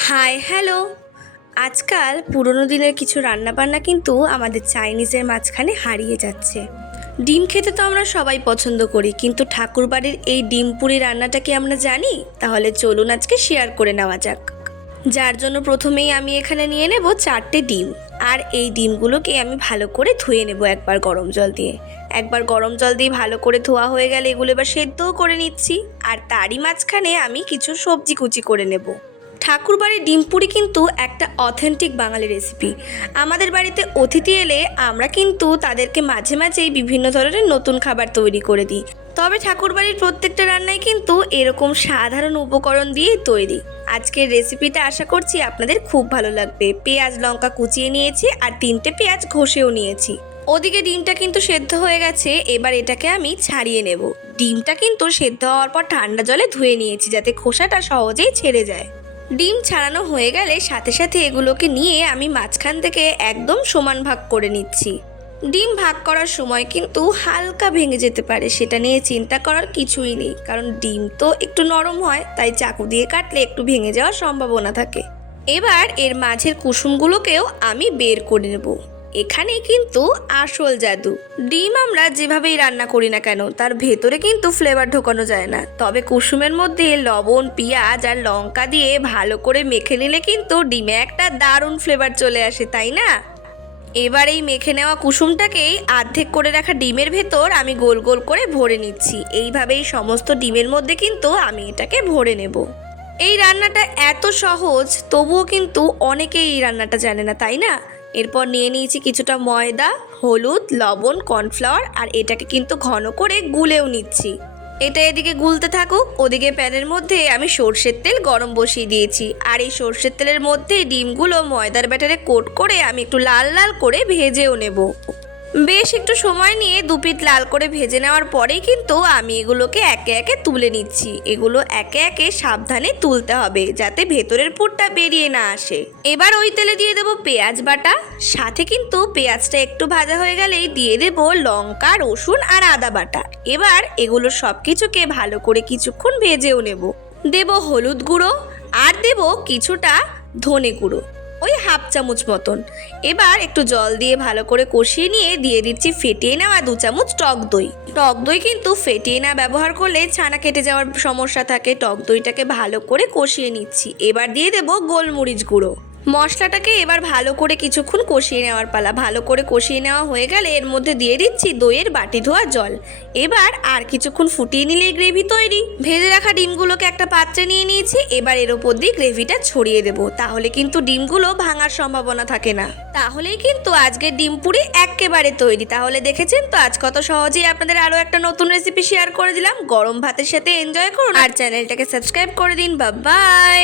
High, hello. আজকাল পুরোনো দিনের কিছু রান্নাবান্না কিন্তু আমাদের চাইনিজের মাঝখানে হারিয়ে যাচ্ছে। ডিম খেতে তো আমরা সবাই পছন্দ করি, কিন্তু ঠাকুরবাড়ির এই ডিম পুরি রান্নাটা কি আমরা জানি? তাহলে চলুন আজকে শেয়ার করে নেওয়া যাক। যার জন্য প্রথমেই আমি এখানে নিয়ে নেব চারটে ডিম, আর এই ডিমগুলোকে আমি ভালো করে ধুয়ে নেব একবার গরম জল দিয়ে। একবার গরম জল দিয়ে ভালো করে ধোয়া হয়ে গেলে এগুলো এবার সেদ্ধও করে নিচ্ছি, আর তারই মাঝখানে আমি কিছু সবজি কুচি করে নেব। ঠাকুরবাড়ির ডিম পুরি কিন্তু একটা অথেন্টিক বাঙালি রেসিপি আমাদের বাড়িতে অতিথি এলে আমরা কিন্তু তাদেরকে মাঝে মাঝেই বিভিন্ন ধরনের নতুন খাবার তৈরি করে দিই। তবে ঠাকুরবাড়ির প্রত্যেকটা রান্নাই কিন্তু এরকম সাধারণ উপকরণ দিয়েই তৈরি। আজকের রেসিপিটা আশা করছি আপনাদের খুব ভালো লাগবে। পেঁয়াজ, লঙ্কা কুচিয়ে নিয়েছি আর তিনটে পেঁয়াজ ঘষেও নিয়েছি। ওদিকে ডিমটা কিন্তু সেদ্ধ হয়ে গেছে, এবার এটাকে আমি ছাড়িয়ে নেব। ডিমটা কিন্তু সেদ্ধ হওয়ার পর ঠান্ডা জলে ধুয়ে নিয়েছি যাতে খোসাটা সহজেই ছেড়ে যায়। ডিম ছাড়ানো হয়ে গেলে সাথে সাথে এগুলোকে নিয়ে আমি মাঝখান থেকে একদম সমান ভাগ করে নিচ্ছি। ডিম ভাগ করার সময় কিন্তু হালকা ভেঙে যেতে পারে, সেটা নিয়ে চিন্তা করার কিছুই নেই, কারণ ডিম তো একটু নরম হয়, তাই চাকু দিয়ে কাটলে একটু ভেঙে যাওয়ার সম্ভাবনা থাকে। এবার এর মাঝের কুসুমগুলোকেও আমি বের করে নেব। এখানেই কিন্তু আসল জাদু। ডিম আমরা যেভাবেই রান্না করি না কেন, তার ভেতরে কিন্তু ফ্লেভার ঢোকানো যায় না। তবে কুসুমের মধ্যে লবণ, পেঁয়াজ আর লঙ্কা দিয়ে ভালো করে মেখে নিলে কিন্তু ডিমে একটা দারুণ ফ্লেভার চলে আসে, তাই না? এবার এই মেখে নেওয়া কুসুমটাকেই অর্ধেক করে রাখা ডিমের ভেতর আমি গোল গোল করে ভরে নিচ্ছি। এইভাবেই সমস্ত ডিমের মধ্যে কিন্তু আমি এটাকে ভরে নেব। এই রান্নাটা এত সহজ, তবুও কিন্তু অনেকেই এই রান্নাটা জানে না, তাই না? এরপর নিয়ে নিয়েছি কিছুটা ময়দা, হলুদ, লবণ, কর্নফ্লাওয়ার আর এটাকে কিন্তু ঘন করে গুলেও নিচ্ছি। এটা এদিকে গুলতে থাকুক, ওদিকে প্যানের মধ্যে আমি সর্ষের তেল গরম বসিয়ে দিয়েছি। আর এই সর্ষের তেলের মধ্যে ডিমগুলো ময়দার ব্যাটারে কোট করে আমি একটু লাল লাল করে ভেজেও নেব। বেশ একটু সময় নিয়ে দুপিট লাল করে ভেজে নেওয়ার পরেই কিন্তু আমি এগুলোকে একে একে তুলে নিচ্ছি। এগুলো একে একে সাবধানে তুলতে হবে যাতে ভেতরের পুরটা বেরিয়ে না আসে। এবার ওই তেলে দিয়ে দেবো পেঁয়াজ বাটা। সাথে কিন্তু পেঁয়াজটা একটু ভাজা হয়ে গেলেই দিয়ে দেব লঙ্কা, রসুন আর আদা বাটা। এবার এগুলো সব কিছুকে ভালো করে কিছুক্ষণ ভেজেও নেব। দেব হলুদ গুঁড়ো আর দেব কিছুটা ধনে গুঁড়ো। ওই হাফ চামচ মতন। এবার একটু জল দিয়ে ভালো করে কষিয়ে নিয়ে দিয়ে দিচ্ছি ফেটিয়ে নেওয়া দু চামচ টক দই। টক দই কিন্তু ফেটিয়ে না ব্যবহার করলে ছানা কেটে যাওয়ার সমস্যা থাকে। টক দইটাকে ভালো করে কষিয়ে নিচ্ছি। এবার দিয়ে দেবো গোলমরিচ গুঁড়ো। মশলাটাকে এবার ভালো করে কিছুক্ষণ কষিয়ে নেওয়ার পালা। ভালো করে কষিয়ে নেওয়া হয়ে গেলে এর মধ্যে দিয়ে দিচ্ছি দইয়ের বাটি ধোয়া জল। এবার আর কিছুক্ষণ ফুটিয়ে নিলে গ্রেভি তৈরি। ভেজে রাখা ডিমগুলোকে একটা পাত্রে নিয়ে নিয়েছি। এবার এর ওপর দিয়ে গ্রেভিটা ছড়িয়ে দেব। তাহলে কিন্তু ডিমগুলো ভাঙার সম্ভাবনা থাকে না। তাহলেই কিন্তু আজকের ডিম পুরি একেবারে তৈরি। তাহলে দেখেছেন তো, আজ কত সহজেই আপনাদের আরও একটা নতুন রেসিপি শেয়ার করে দিলাম। গরম ভাতের সাথে এনজয় করুন আর চ্যানেলটাকে সাবস্ক্রাইব করে দিন। বা বাই